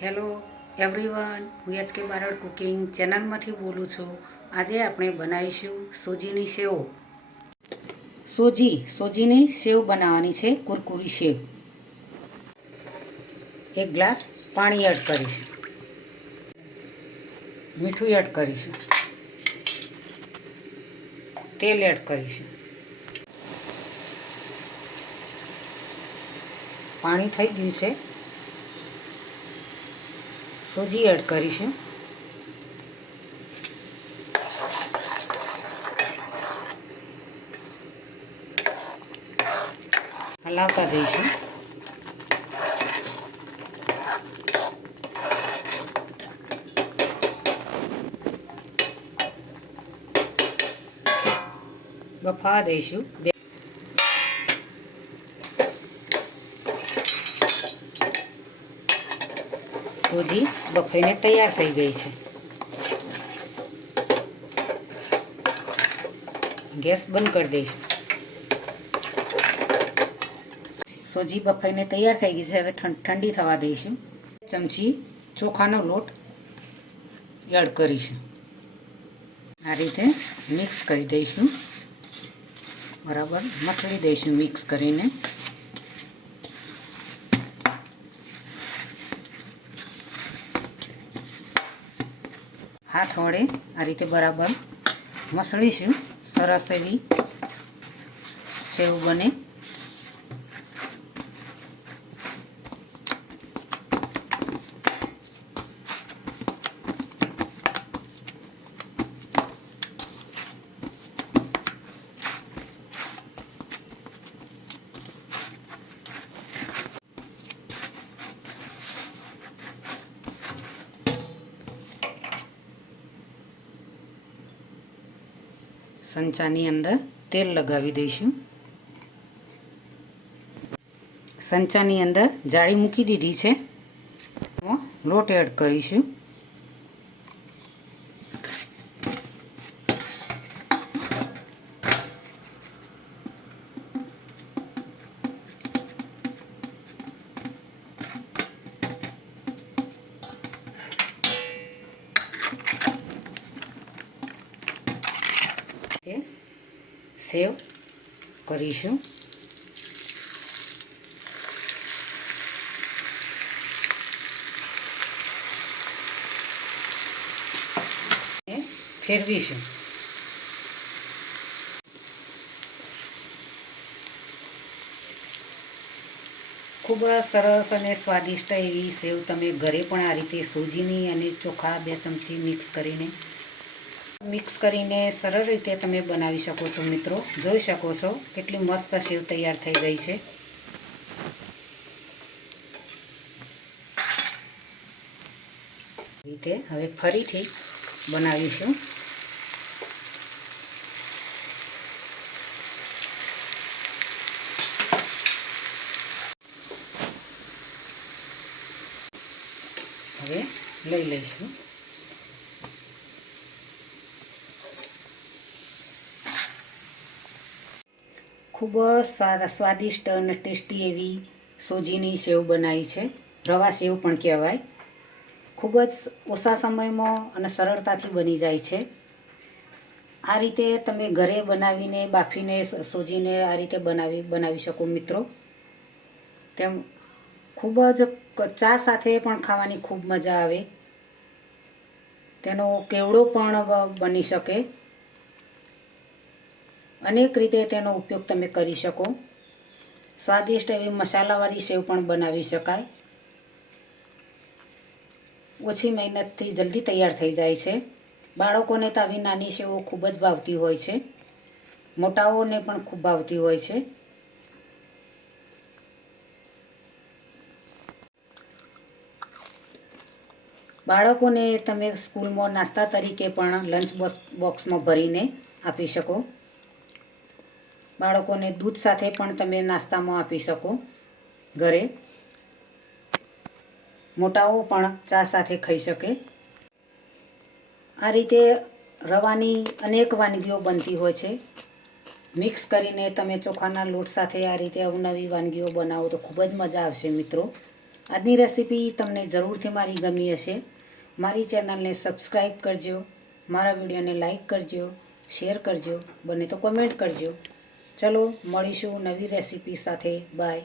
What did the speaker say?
Hello everyone, હું HK. Barad cooking ચેનલમાંથી બોલું છું. આજે આપણે બનાવીશું સોજીની સેવ. સોજીની સેવ બનાવવાની છે, કુરકુરી સેવ. 1 ગ્લાસ પાણી એડ કરીશું, મીઠું એડ કરીશું, તેલ એડ કરીશું. પાણી થઈ ગયું છે, સોજી એડ કરીશું. હલાવતા જઈશું. બફાવા દઈશું. સોજી બફાઈને તૈયાર થઈ ગઈ છે. ગેસ બંધ કરી દઈશું. સોજી બફાઈને તૈયાર થઈ ગઈ છે. હવે ઠંડી થવા દઈશું. ચમચી ચોખાનો લોટ એડ કરીશું. આ રીતે મિક્સ કરી દઈશું. બરાબર મસળી દઈશું મિક્સ કરીને. હાથ વડે આ રીતે બરાબર મસળીશું. સરસ એવી સેવ બને. સંચાની અંદર તેલ લગાવી દઈશું. સંચાની અંદર જાળી મૂકી દીધી છે. લોટ એડ કરીશું. સેવ કરીશું. ફેરવીશું. ખૂબ સરસ અને સ્વાદિષ્ટ એવી સેવ તમે ઘરે પણ આ રીતે સોજીની અને ચોખા 2 ચમચી મિક્સ કરીને સરળ રીતે તમે બનાવી શકો છો. મિત્રો જોઈ શકો છો કેટલી મસ્ત સેવ તૈયાર થઈ ગઈ છે. રીતે હવે ફરીથી બનાવીશું. હવે લઈ લઈશું. ખૂબ સ્વાદિષ્ટ અને ટેસ્ટી એવી સોજીની સેવ બનાવી છે. રવા સેવ પણ કહેવાય. ખૂબ જ ઓછા સમયમાં અને સરળતાથી બની જાય છે. આ રીતે તમે ઘરે બનાવીને બાફીને સોજીને આ રીતે બનાવી શકો મિત્રો. તેમ ખૂબ જ ચા સાથે પણ ખાવાની ખૂબ મજા આવે. તેનો કેવડો પણ બની શકે. અનેક રીતે તેનો ઉપયોગ તમે કરી શકો. સ્વાદિષ્ટ એવી મસાલાવાળી સેવ પણ બનાવી શકાય. ઓછી મહેનતથી જલ્દી તૈયાર થઈ જાય છે. બાળકોને તો આવી નાની સેવો ખૂબ જ ભાવતી હોય છે. મોટાઓને પણ ખૂબ ભાવતી હોય છે. બાળકોને તમે સ્કૂલમાં નાસ્તા તરીકે પણ લંચ બોક્સમાં ભરીને આપી શકો. બાળકોને દૂધ સાથે પણ તમે નાસ્તામાં આપી શકો. ઘરે મોટાઓ પણ ચા સાથે ખાઈ શકે. આ રીતે રવાની અનેક વાનગીઓ બનતી હોય છે. મિક્સ કરીને તમે ચોખાના લોટ સાથે આ રીતે અવનવી વાનગીઓ બનાવો તો ખૂબ જ મજા આવશે મિત્રો. આજની રેસીપી તમને જરૂરથી મારી ગમી હશે. મારી ચેનલને સબસ્ક્રાઈબ કરજો, મારા વિડીયોને લાઈક કરજો, શેર કરજો, બને તો કોમેન્ટ કરજો. ચલો મળીશું નવી રેસીપી સાથે. બાય.